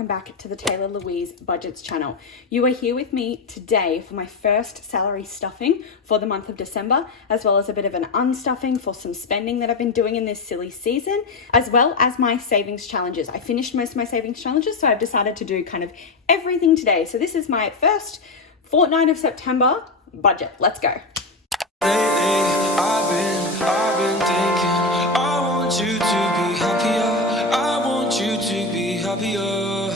welcome back to the Taylah Louise Budgets channel. You are here with me today for my first salary stuffing for the month of December, as well as a bit of an unstuffing for some spending that I've been doing in this silly season, as well as my savings challenges. I finished most of my savings challenges, so I've decided to do kind of everything today. So this is my first fortnight of September budget. Let's go. I've been thinking, I want you to be happier. I want you to be happier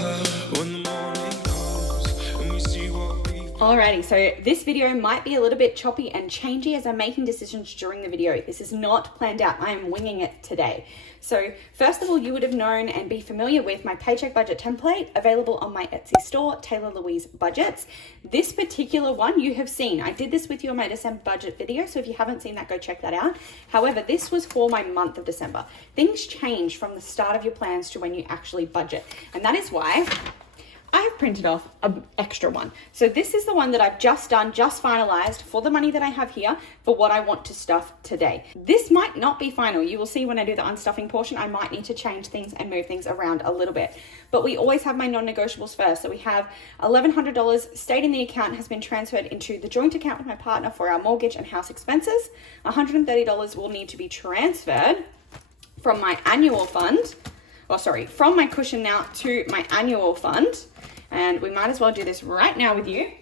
when the morning comes and we see what we. Alrighty, so this video might be a little bit choppy and changey as I'm making decisions during the video. This is not planned out. I am winging it today. So first of all, you would have known and be familiar with my paycheck budget template available on my Etsy store, Taylah Louise Budgets. This particular one you have seen. I did this with you on my December budget video, so if you haven't seen that, go check that out. However, this was for my month of December. Things change from the start of your plans to when you actually budget, and that is why I've printed off an extra one. So this is the one that I've just done, just finalized for the money that I have here for what I want to stuff today. This might not be final. You will see when I do the unstuffing portion, I might need to change things and move things around a little bit. But we always have my non-negotiables first. So we have $1,100 stayed in the account, has been transferred into the joint account with my partner for our mortgage and house expenses. $130 will need to be transferred from my annual fund, from my cushion now to my annual fund. And we might as well do this right now with you.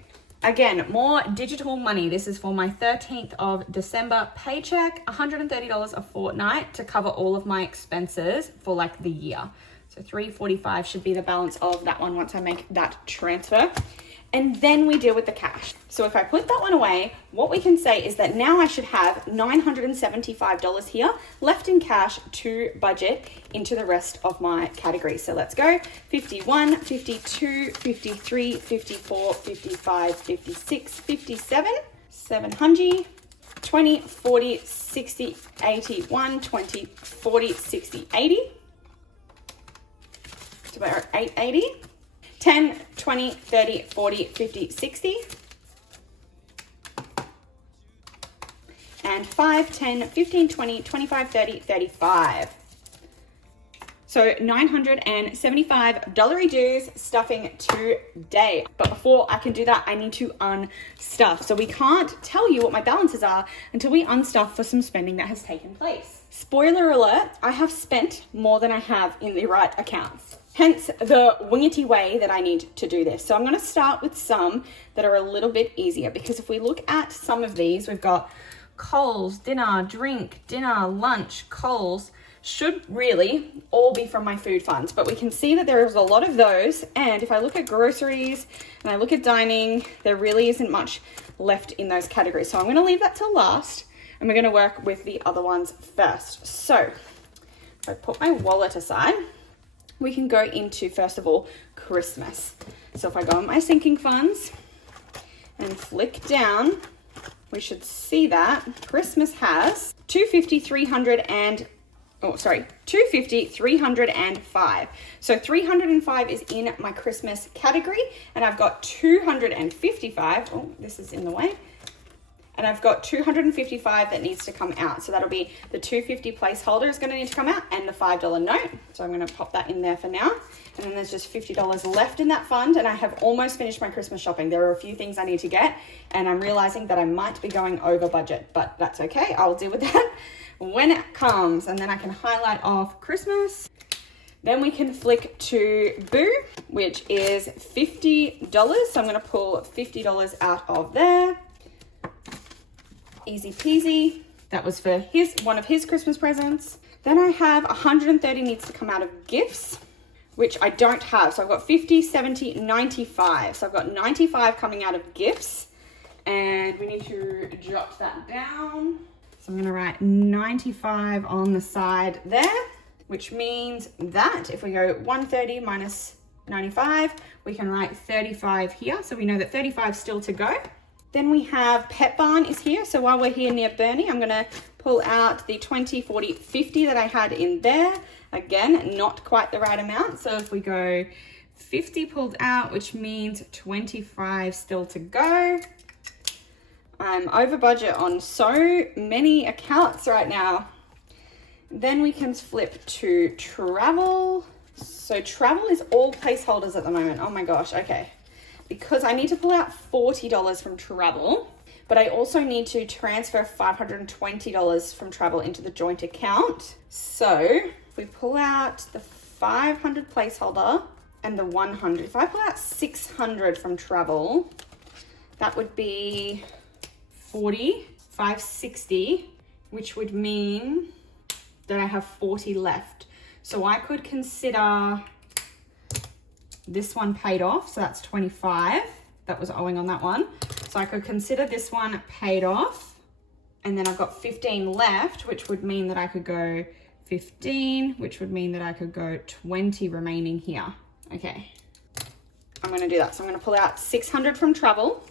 Again, more digital money. This is for my 13th of December paycheck, $130 a fortnight to cover all of my expenses for like the year. So $345 should be the balance of that one once I make that transfer. And then we deal with the cash. So if I put that one away, what we can say is that now I should have $975 here left in cash to budget into the rest of my categories. So let's go. 51, 52, 53, 54, 55, 56, 57, 700, 20, 40, 60, 80, 1, 20, 40, 60, 80. So we're at 880. 10, 20, 30, 40, 50, 60. And 5, 10, 15, 20, 25, 30, 35. So $975 dues stuffing today. But before I can do that, I need to unstuff. So we can't tell you what my balances are until we unstuff for some spending that has taken place. Spoiler alert, I have spent more than I have in the right accounts. Hence the wingety way that I need to do this. So I'm going to start with some that are a little bit easier, because if we look at some of these, we've got Coles, dinner, drink, dinner, lunch, Coles, should really all be from my food funds, but we can see that there is a lot of those. And if I look at groceries and I look at dining, there really isn't much left in those categories. So I'm going to leave that till last, and we're going to work with the other ones first. So if I put my wallet aside, we can go into, first of all, Christmas. So if I go in my sinking funds and flick down, we should see that Christmas has $250, $305. So 305 is in my Christmas category, and I've got 255. Oh, this is in the way. And I've got 255 that needs to come out. So that'll be the 250 placeholder is going to need to come out, and the $5 note. So I'm going to pop that in there for now. And then there's just $50 left in that fund, and I have almost finished my Christmas shopping. There are a few things I need to get, and I'm realizing that I might be going over budget, but that's okay. I'll deal with that when it comes. And then I can highlight off Christmas. Then we can flick to Boo, which is $50. So I'm going to pull $50 out of there. Easy peasy. That was for one of his Christmas presents. Then I have 130 needs to come out of gifts, which I don't have. So I've got 50, 70, 95. So I've got 95 coming out of gifts, and we need to drop that down. So I'm going to write 95 on the side there, which means that if we go 130 minus 95, we can write 35 here. So we know that 35 is still to go. Then we have Pet Barn is here. So while we're here near Bernie, I'm going to pull out the 20, 40, 50 that I had in there. Again, not quite the right amount. So if we go 50 pulled out, which means 25 still to go. I'm over budget on so many accounts right now. Then we can flip to travel. So travel is all placeholders at the moment. Oh my gosh, okay. Because I need to pull out $40 from travel, but I also need to transfer $520 from travel into the joint account. So if we pull out the 500 placeholder and the 100, if I pull out 600 from travel, that would be 40, 560, which would mean that I have 40 left. So I could consider this one paid off, so that's 25 that was owing on that one. So I could consider this one paid off, and then I've got 15 left, which would mean that I could go 15, which would mean that I could go 20 remaining here. Okay, I'm gonna do that. So I'm gonna pull out 600 from travel,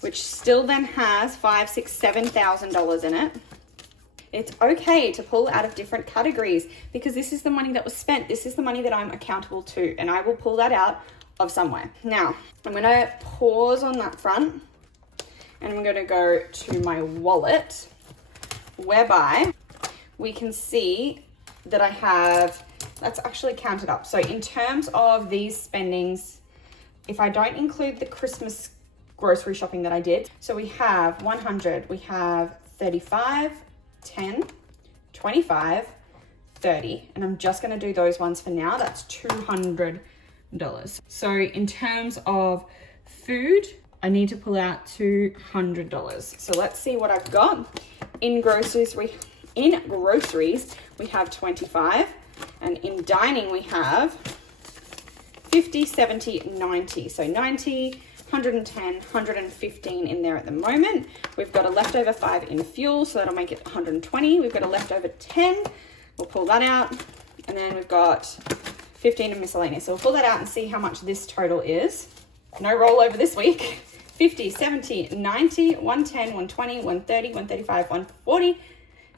which still then has $5,000, $6,000, $7,000 in it. It's okay to pull out of different categories because this is the money that was spent. This is the money that I'm accountable to, and I will pull that out of somewhere. Now, I'm gonna pause on that front, and I'm gonna go to my wallet, whereby we can see that I have, that's actually counted up. So in terms of these spendings, if I don't include the Christmas grocery shopping that I did, so we have 100, we have 35, 10, 25, 30, and I'm just going to do those ones for now. That's $200. So in terms of food, I need to pull out $200. So let's see what I've got. In groceries, we have 25, and in dining we have 50, 70, 90. So 90, 110, 115 in there at the moment. We've got a leftover 5 in fuel, so that'll make it 120. We've got a leftover 10. We'll pull that out. And then we've got 15 in miscellaneous. So we'll pull that out and see how much this total is. No rollover this week. 50, 70, 90, 110, 120, 130, 135, 140,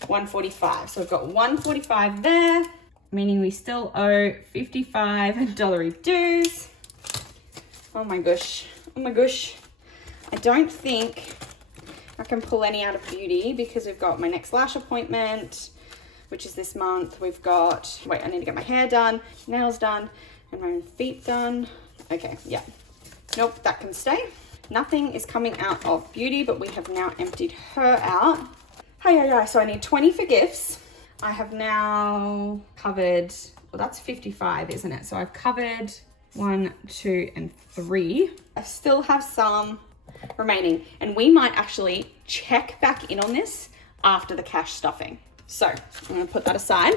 145. So we've got 145 there, meaning we still owe $55 dues. Oh my gosh. Oh my gosh, I don't think I can pull any out of beauty because we've got my next lash appointment, which is this month. We've got, wait, I need to get my hair done, nails done, and my feet done. Okay, yeah. Nope, that can stay. Nothing is coming out of beauty, but we have now emptied her out. Hi, so I need 20 for gifts. I have now covered, well, that's 55, isn't it? So I've covered 1, 2, and 3. I still have some remaining, and we might actually check back in on this after the cash stuffing. So I'm going to put that aside,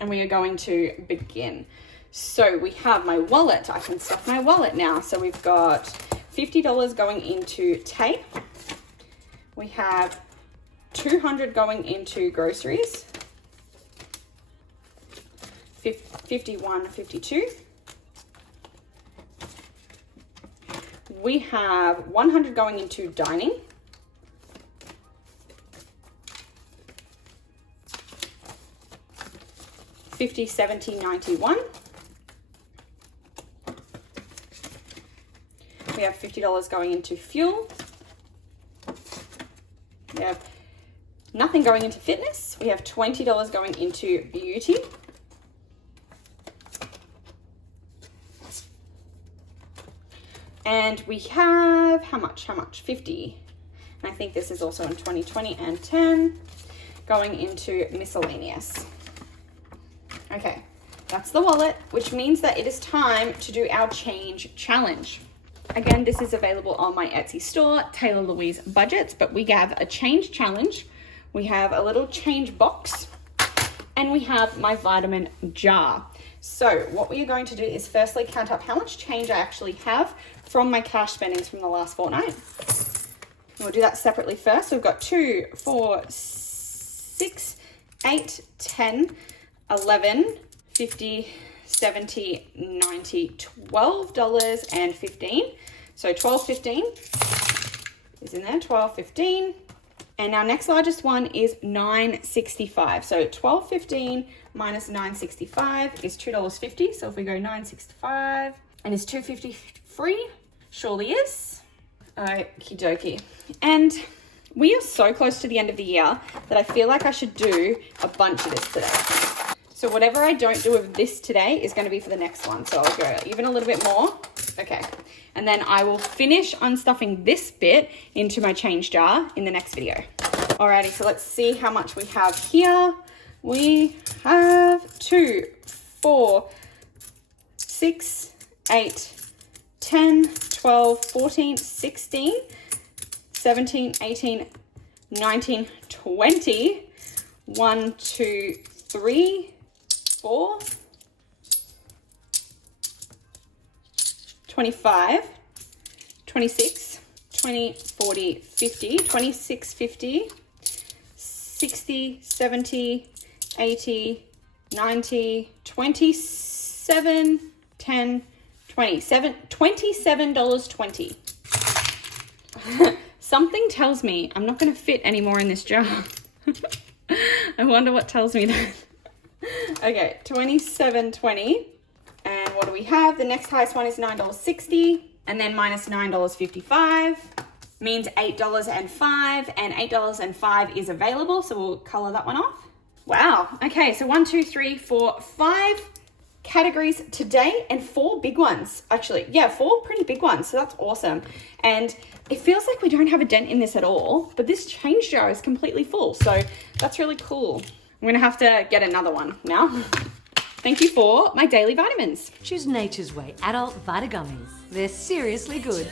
and we are going to begin. So we have my wallet. I can stuff my wallet now. So we've got $50 going into Tay. We have $200 going into groceries. 51, 52. We have 100 going into dining. $50, 70, 91. We have $50 going into fuel. We have nothing going into fitness. We have $20 going into beauty. And we have, how much? 50. And I think this is also in 2020 and 10 going into miscellaneous. Okay, that's the wallet, which means that it is time to do our change challenge. Again, this is available on my Etsy store, Taylah Louise Budgets, but we have a change challenge. We have a little change box, and we have my vitamin jar. So what we are going to do is firstly count up how much change I actually have from my cash spendings from the last fortnight. We'll do that separately first. So we've got 2, 4, 6, 8, 10, 11, 50, 70, 90, $12.15. So $12.15 is in there, $12.15. And our next largest one is $9.65. So $12.15 minus $9.65 is $2.50. So if we go $9.65, and is $2.50 free? Surely is. Okie dokie. And we are so close to the end of the year that I feel like I should do a bunch of this today. So whatever I don't do with this today is going to be for the next one. So I'll go even a little bit more. Okay. And then I will finish unstuffing this bit into my change jar in the next video. Alrighty, so let's see how much we have here. We have 2, 4, 6, 8, 10, 12, 14, 16, 17, 18, 19, 20. 1, 2, 3, 4, 25, 26, 20, 40, 50, 26, 50, 60, 70, 80, 90, 27, 10, 27, $27.20. Something tells me I'm not going to fit any more in this jar. I wonder what tells me that. Okay, $27.20. And what do we have? The next highest one is $9.60. And then minus $9.55 means $8.05. And $8.05 is available. So we'll color that one off. Wow. Okay, so 1, 2, 3, 4, 5 categories today and 4 big ones. Actually, yeah, 4 pretty big ones. So that's awesome. And it feels like we don't have a dent in this at all, but this change jar is completely full. So that's really cool. I'm going to have to get another one now. Thank you for my daily vitamins. Choose Nature's Way Adult Vitagummies. They're seriously good.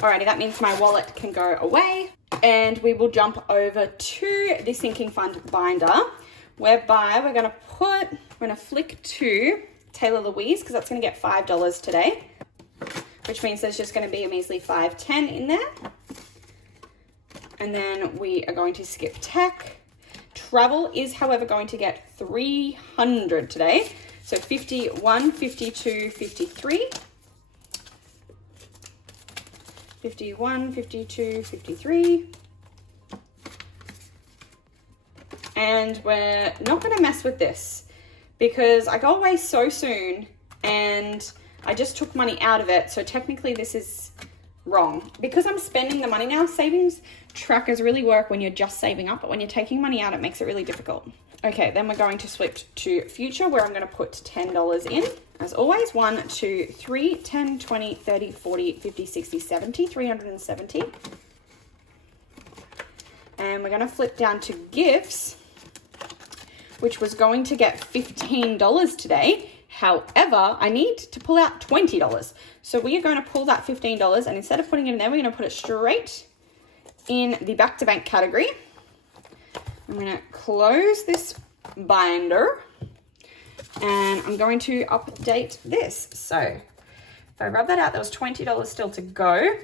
Alrighty, that means my wallet can go away. And we will jump over to the sinking fund binder, whereby we're going to flick to Taylah Louise, because that's going to get $5 today, which means there's just going to be a measly $5.10 in there. And then we are going to skip tech. Travel is, however, going to get $300 today. So 51, 52, 53. 51, 52, 53. And we're not going to mess with this because I go away so soon and I just took money out of it. So technically this is wrong. Because I'm spending the money now, savings trackers really work when you're just saving up, but when you're taking money out, it makes it really difficult. Okay, then we're going to switch to future, where I'm going to put $10 in. As always, 1, 2, 3, 10, 20, 30, 40, 50, 60, 70, 370. And we're going to flip down to gifts, which was going to get $15 today. However, I need to pull out $20. So we are going to pull that $15, and instead of putting it in there, we're going to put it straight in the back to bank category. I'm going to close this binder and I'm going to update this. So if I rub that out, there was $20 still to go,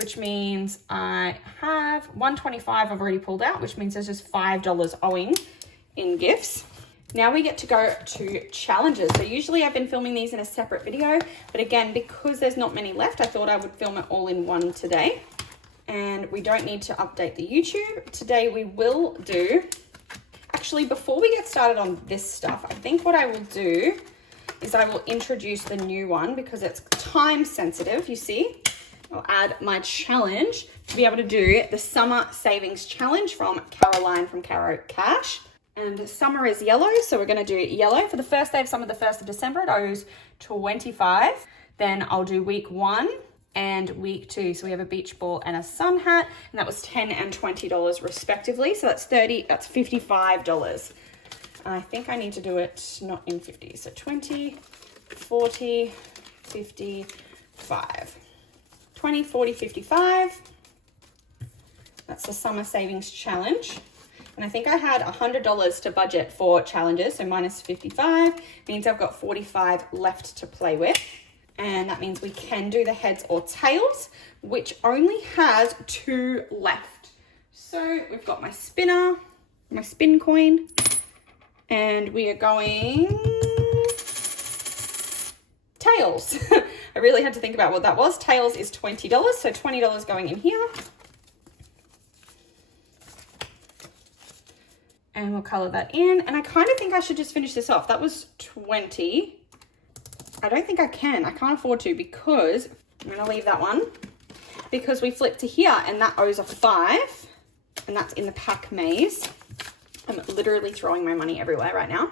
which means I have $125 I've already pulled out, which means there's just $5 owing in gifts. Now we get to go to challenges. So usually I've been filming these in a separate video, but again, because there's not many left, I thought I would film it all in one today. And we don't need to update the YouTube. Today we will do, actually before we get started on this stuff, I think what I will do is I will introduce the new one because it's time sensitive, you see. I'll add my challenge to be able to do the summer savings challenge from Caroline from Caro Cash. And summer is yellow, so we're going to do yellow. For the first day of summer, the 1st of December, it owes 25. Then I'll do week 1 and week 2. So we have a beach ball and a sun hat, and that was $10 and $20 respectively. So that's $55. I think I need to do it not in 50. So 20, 40, 55. 20, 40, 55. That's the summer savings challenge. And I think I had $100 to budget for challenges. So minus 55 means I've got 45 left to play with. And that means we can do the heads or tails, which only has 2 left. So we've got my spinner, my spin coin, and we are going tails. I really had to think about what that was. Tails is $20, so $20 going in here. And we'll color that in. And I kind of think I should just finish this off. That was 20. I don't think I can. I can't afford to because I'm going to leave that one because we flip to here and that owes a 5 and that's in the pack maze. I'm literally throwing my money everywhere right now.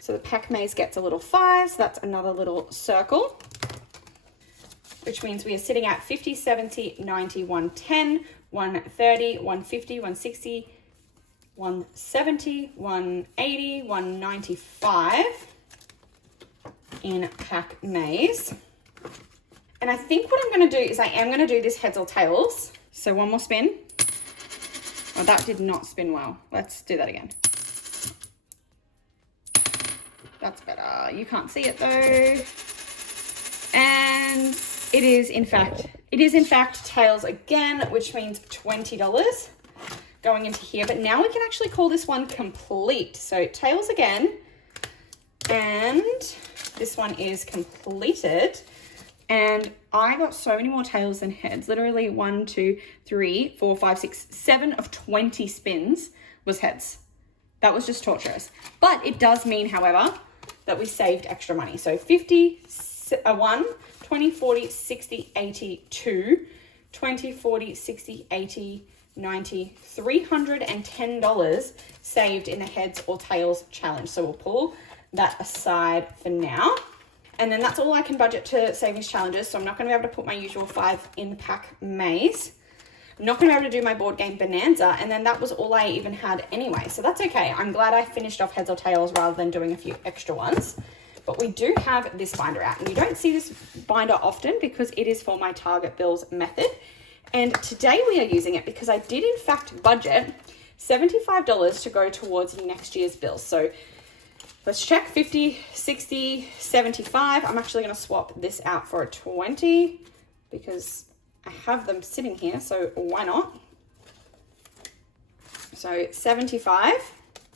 So the pack maze gets a little 5, so that's another little circle, which means we are sitting at 50, 70, 90, 110, 130, 150, 160, 170, 180, 195 in pack maze. And I think what I'm going to do is I am going to do this heads or tails. So one more spin. Oh, that did not spin well. Let's do that again. That's better. You can't see it though. And it is in fact tails again, which means $20 going into here. But now we can actually call this one complete. So tails again. And this one is completed. And I got so many more tails than heads. Literally 1, 2, 3, 4, 5, 6, 7 of 20 spins was heads. That was just torturous. But it does mean, however, that we saved extra money. So 50, 1, 20, 40, 60, 80, 2, 20, 40, 60, 80, 90, $310 saved in the heads or tails challenge. So we'll pull that aside for now. And then that's all I can budget to savings challenges. So I'm not going to be able to put my usual 5 in pack maze. I'm not going to be able to do my board game bonanza. And then that was all I even had anyway. So that's okay. I'm glad I finished off heads or tails rather than doing a few extra ones. But we do have this binder out. And you don't see this binder often because it is for my target bills method. And today we are using it because I did in fact budget $75 to go towards next year's bills. So let's check 50, 60, 75. I'm actually going to swap this out for a 20 because I have them sitting here, so why not? So 75,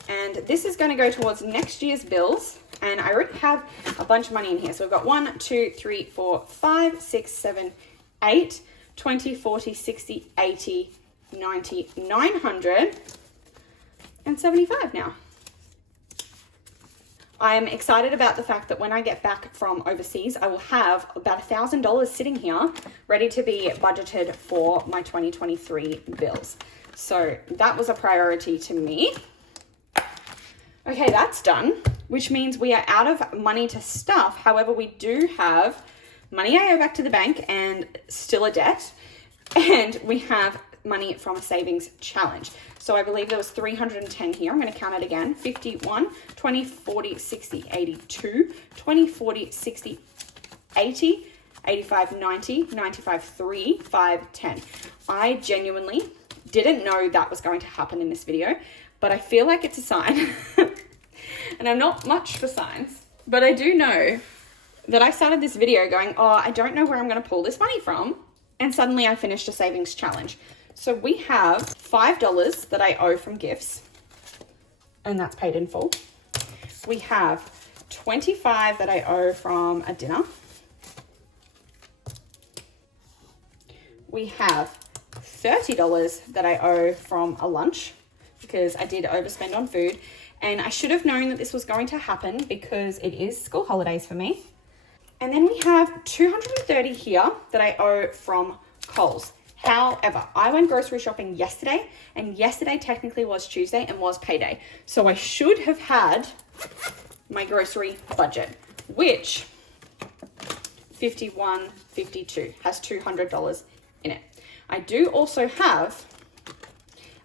and this is going to go towards next year's bills, and I already have a bunch of money in here. So we've got 1, 2, 3, 4, 5, 6, 7, 8, 20, 40, 60, 80, 90, 900, and 75 now. I'm excited about the fact that when I get back from overseas, I will have about $1,000 sitting here ready to be budgeted for my 2023 bills. So that was a priority to me. Okay, that's done, which means we are out of money to stuff. However, we do have money I owe back to the bank and still a debt. And we have money from a savings challenge. So I believe there was 310 here. I'm going to count it again. 51, 20, 40, 60, 82, 20, 40, 60, 80, 85, 90, 95, 3, 5, 10. I genuinely didn't know that was going to happen in this video, but I feel like it's a sign. And I'm not much for signs, but I do know that I started this video going, oh, I don't know where I'm going to pull this money from. And suddenly I finished a savings challenge. So we have $5 that I owe from gifts, and that's paid in full. We have $25 that I owe from a dinner. We have $30 that I owe from a lunch because I did overspend on food. And I should have known that this was going to happen because it is school holidays for me. And then we have $230 here that I owe from Coles. However, I went grocery shopping yesterday, and yesterday technically was Tuesday and was payday. So I should have had my grocery budget, which 51.52 has $200 in it. I do also have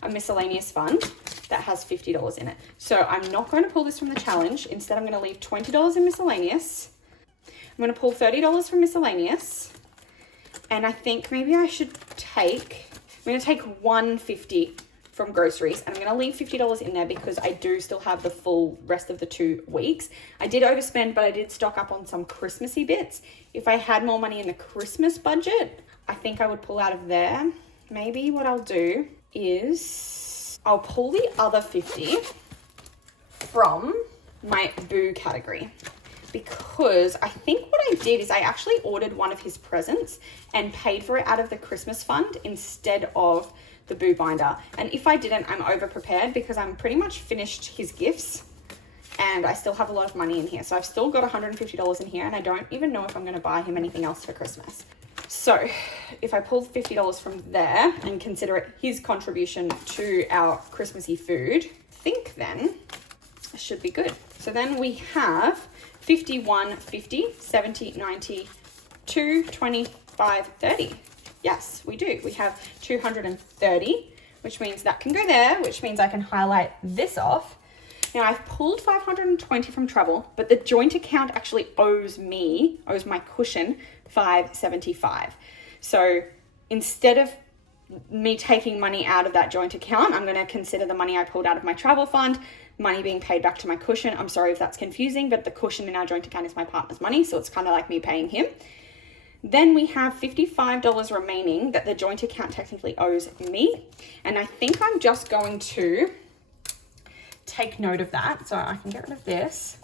a miscellaneous fund that has $50 in it. So I'm not going to pull this from the challenge. Instead, I'm going to leave $20 in miscellaneous. I'm going to pull $30 from miscellaneous. And I think maybe I should I'm going to take $150 from groceries, and I'm going to leave $50 in there because I do still have the full rest of the 2 weeks. I did overspend, but I did stock up on some Christmassy bits. If I had more money in the Christmas budget, I think I would pull out of there. Maybe what I'll do is I'll pull the other 50 from my boo category. Because I think what I did is I actually ordered one of his presents and paid for it out of the Christmas fund instead of the boo binder. And if I didn't, I'm over prepared because I'm pretty much finished his gifts and I still have a lot of money in here. So I've still got $150 in here, and I don't even know if I'm going to buy him anything else for Christmas. So if I pull $50 from there and consider it his contribution to our Christmassy food, I think then it should be good. So then we have 51, 50, 70, 90, 2, 25, 30. Yes, we do. We have 230, which means that can go there, which means I can highlight this off. Now I've pulled 520 from travel, but the joint account actually owes my cushion, 575. So instead of me taking money out of that joint account, I'm going to consider the money I pulled out of my travel fund, money being paid back to my cushion. I'm sorry if that's confusing, but the cushion in our joint account is my partner's money, so it's kind of like me paying him. Then we have $55 remaining that the joint account technically owes me. And I think I'm just going to take note of that. So I can get rid of this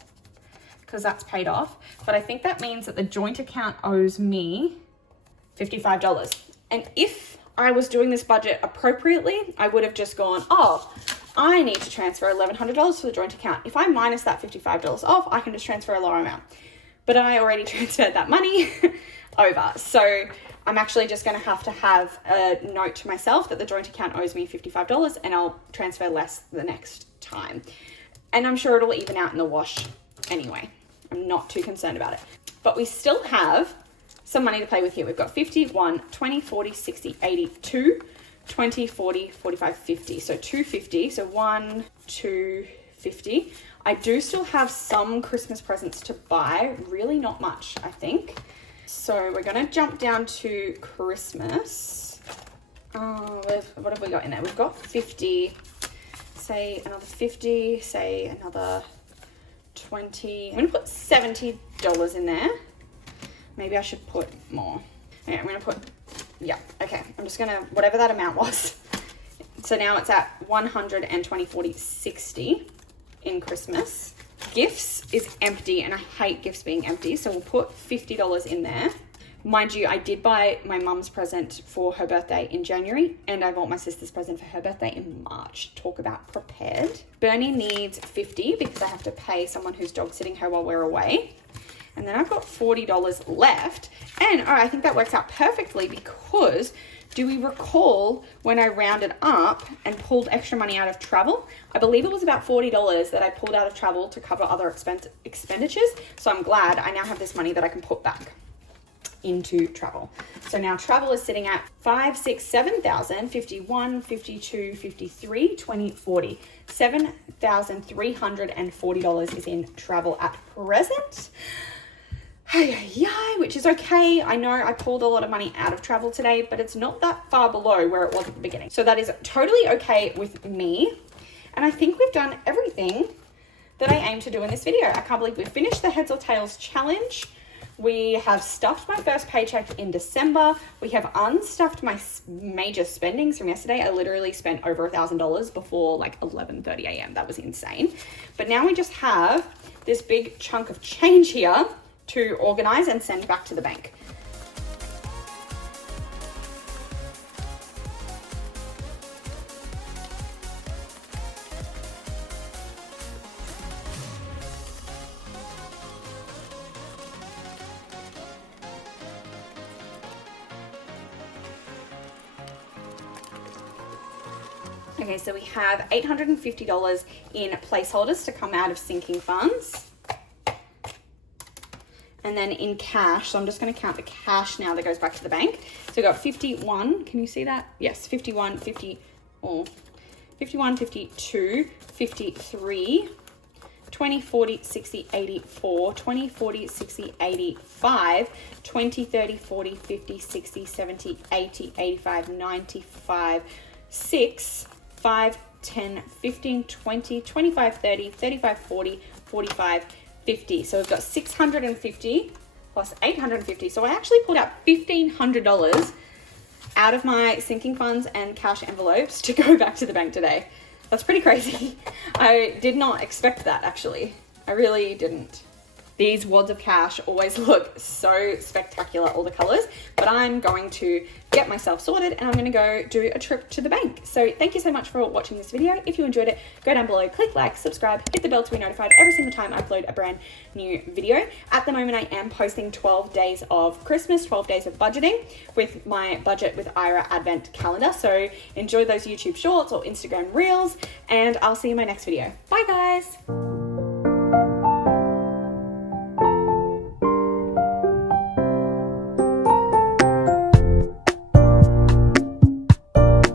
because that's paid off. But I think that means that the joint account owes me $55. And if I was doing this budget appropriately, I would have just gone, oh, I need to transfer $1,100 to the joint account. If I minus that $55 off, I can just transfer a lower amount. But I already transferred that money over. So I'm actually just going to have a note to myself that the joint account owes me $55 and I'll transfer less the next time. And I'm sure it'll even out in the wash anyway. I'm not too concerned about it. But we still have some money to play with here. We've got 50, 1, 20, 40, 60, 80, 2, 20, 40, 45, 50. So 250. So 1, 2, 50. I do still have some Christmas presents to buy. Really not much, I think. So we're going to jump down to Christmas. What have we got in there? We've got 50. Say another 50. Say another 20. I'm going to put $70 in there. Maybe I should put more. Okay, I'm going to put, yeah, okay. I'm just going to, whatever that amount was. So now it's at 120, 40, 60 in Christmas. Gifts is empty and I hate gifts being empty. So we'll put $50 in there. Mind you, I did buy my mum's present for her birthday in January and I bought my sister's present for her birthday in March. Talk about prepared. Bernie needs 50 because I have to pay someone who's dog sitting her while we're away. And then I've got $40 left. And I think that works out perfectly because do we recall when I rounded up and pulled extra money out of travel? I believe it was about $40 that I pulled out of travel to cover other expenditures. So I'm glad I now have this money that I can put back into travel. So now travel is sitting at 5, 6, 7,000, 51, 52, 53, 20, 40. $7,340 is in travel at present. Which is okay. I know I pulled a lot of money out of travel today, but it's not that far below where it was at the beginning. So that is totally okay with me. And I think we've done everything that I aim to do in this video. I can't believe we finished the Heads or Tails challenge. We have stuffed my first paycheck in December. We have unstuffed my major spendings from yesterday. I literally spent over $1,000 before like 11:30 a.m. That was insane. But now we just have this big chunk of change here to organize and send back to the bank. Okay, so we have $850 in placeholders to come out of sinking funds. And then in cash, so I'm just going to count the cash now that goes back to the bank. So we've got 51, can you see that? Yes, 51, 50, 51, 52, 53, 20, 40, 60, 84, 20, 40, 60, 85, 20, 30, 40, 50, 60, 70, 80, 85, 95, 6, 5, 10, 15, 20, 25, 30, 35, 40, 45, 50. So we've got 650 plus 850. So I actually pulled out $1,500 out of my sinking funds and cash envelopes to go back to the bank today. That's pretty crazy. I did not expect that actually. I really didn't. These wads of cash always look so spectacular, all the colors, but I'm going to get myself sorted and I'm going to go do a trip to the bank. So thank you so much for watching this video. If you enjoyed it, go down below, click like, subscribe, hit the bell to be notified every single time I upload a brand new video. At the moment, I am posting 12 days of Christmas, 12 days of budgeting with my Budget with Ira Advent calendar. So enjoy those YouTube shorts or Instagram reels, and I'll see you in my next video. Bye guys.